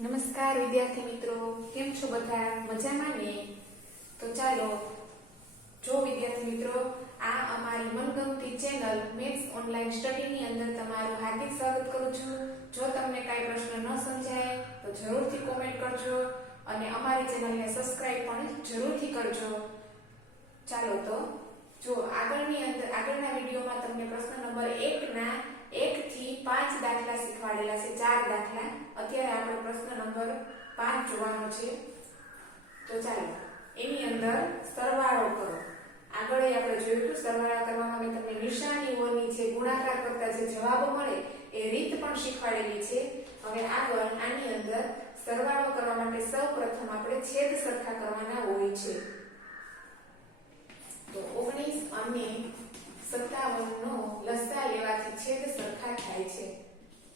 નમસ્કાર વિદ્યાર્થી મિત્રો, કેમ છો બધા? મજામાં ને? તો ચાલો જો વિદ્યાર્થી મિત્રો, આ અમારી મનગમતી ચેનલ મેથ્સ ઓનલાઈન સ્ટડી ની અંદર તમારું હાર્દિક સ્વાગત કરું છું. જો તમને કાંઈ પ્રશ્ન ન સમજાય તો જરૂરથી કોમેન્ટ કરજો અને અમારી ચેનલને સબસ્ક્રાઇબ પણ જરૂરથી કરજો. ચાલો તો જો આગળના વિડીયોમાં તમને પ્રશ્ન નંબર 1 ના 1 થી 5 દાખલા શીખવાડેલા છે, 4 દાખલા. અત્યારે આપણે પ્રશ્ન નંબર 5 જોવાનો છે. તો ચાલો એની અંદર સરવાળો કરો. આગળ આપણે જોયું હતું સરવાળા કરવામાં મેં તમને નિશાનીઓની છે ગુણાકાર કરતા જે જવાબ મળે એ રીત પણ શીખવાડેલી છે. હવે આગળ આની અંદર સરવાળો કરવા માટે સૌપ્રથમ આપણે છેદ સરખા કરવાના હોય છે. તો 19 અને 57 નો લસા લેવાથી છેદ સરખા થાય છે.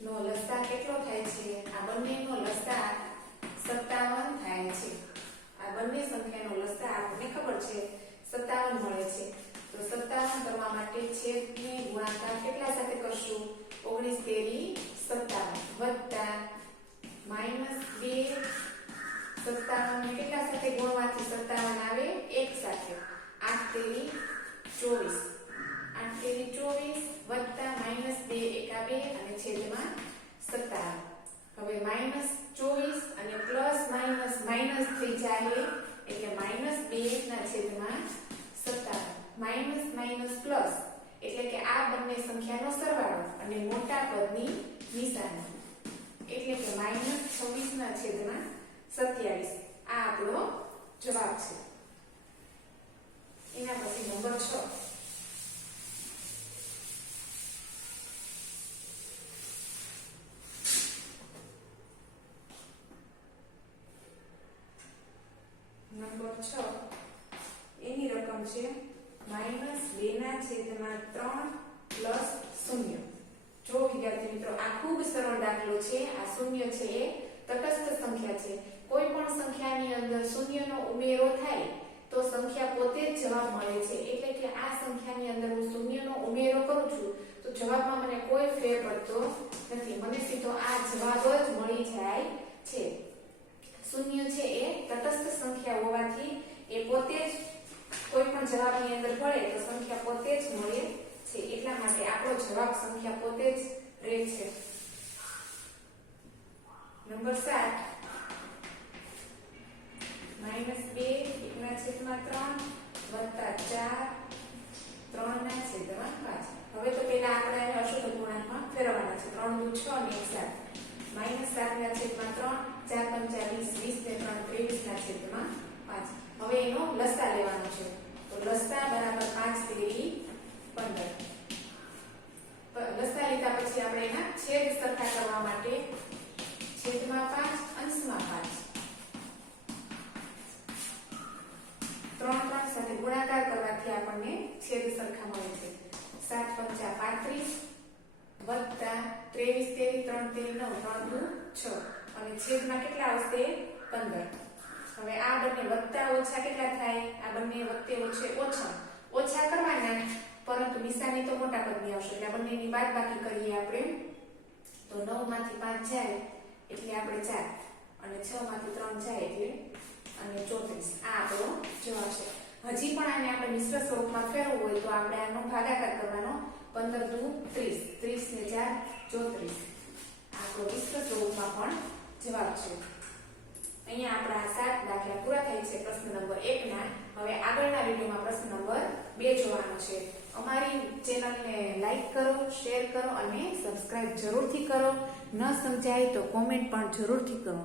નો લસા કેટલો થાય છે? આ બંનેનો લસા 57 થાય છે. આ બંને સંખ્યાનો લસા આપણને ખબર છે 57 મળે છે. તો 57 કરવા માટે છેદને ગુણાકાર કેટલા સાથે કરશું? 19 તેરી 57 વત્તા -2 57 ને કેટલા સાથે ગુણવાથી 57 આવે? 1 સાથે. 8 તેરી 24 8 તેરી 24 વત્તા -2 એકા 2 અને છેદમાં 57. હવે -24 અને પ્લસ માઇનસ થઈ જાય એટલે -2 ના છેદમાં 57. માઇનસ પ્લસ એટલે કે આ બંને સંખ્યાનો સરવાળો અને મોટા પદની નિશાની એટલે કે -26 ના છેદમાં 27. આ આપણો જવાબ છે. એના પછી નંબર 6. નંબર 6 એની રકમ છે -2 ના છેદમાં 3 પ્લસ 0. જો વિદ્યાર્થી મિત્રો, આ ખૂબ સરળ દાખલો છે. આ શૂન્ય છે એ તટસ્થ સંખ્યા છે. કોઈ પણ સંખ્યાની અંદર શૂન્યનો ઉમેરો થાય તો સંખ્યા પોતે જ જવાબ મળે છે. એટલે કે આ સંખ્યાની અંદર હું શૂન્યનો ઉમેરો કરું છું તો જવાબમાં મને કોઈ ફેર પડતો નથી. મને સીધો આ જવાબ જ મળી જાય છે. શૂન્ય છે એ તટસ્થ સંખ્યા હોવાથી એ પોતે જ કોઈ પણ જવાબની અંદર પડે તો સંખ્યા પોતે જ મળે છે. એટલા માટે આપણો જવાબ સંખ્યા પોતે જ રહે છે. નંબર 7 -2 1 ના છેદમાં 3 વત્તા 4 3 ના છેદમાં 5. હવે તો પેલા આપણે આને અશુદ્ધ પૂર્ણાંકમાં ફેરવવાના છે. 3 દુ 6 અને 1 7 -7 ના છેદમાં 3 4 5 20 20 ને 3 23 ના છેદમાં 5. હવે એનો લસા લેવાનો છે. તો લસા બરાબર 5 તેરી 15. લસા લીધા પછી આપણે એના છેદ સરખા કરવા માટે છેદમાં 5 અંશમાં 5 3 સાથે ગુણાકાર કરવાથી આપણને છેદ સરખા મળે છે. 7 5 35 વત્તા 23 તેરી 3 તેરી 9 3 દુ 6 અને છેદમાં કેટલા આવશે? 15. હવે આ બંને વત્તા ઓછા કેટલા થાય? આ બંને વચ્ચે ઓછા કરવાના, પરંતુ નિશાની તો મોટા પદની આવશે એટલે આ બંનેની બાદબાકી કરીએ આપણે. તો 9 માંથી 5 જાય એટલે આપણે 4 અને 6 માંથી 3 જાય એટલે અને 34. આ આપણો જવાબ છે. હજી પણ આને આપણે મિશ્ર સ્વરૂપમાં ફેરવવું હોય તો આપણે આનો ભાગાકાર કરવાનો. 15 દુ 30 30 ને 4 34. આપણો મિશ્ર સ્વરૂપમાં પણ જવાબ છે. અહીંયા આપણા 7 દાખલા પૂરા થાય છે પ્રશ્ન નંબર 1 ના. હવે આગળના વિડીયોમાં પ્રશ્ન નંબર 2 જોવાનો છે. અમારી ચેનલને લાઈક કરો, શેર કરો અને સબસ્ક્રાઇબ જરૂરથી કરો. ન સમજાય તો કોમેન્ટ પણ જરૂરથી કરો.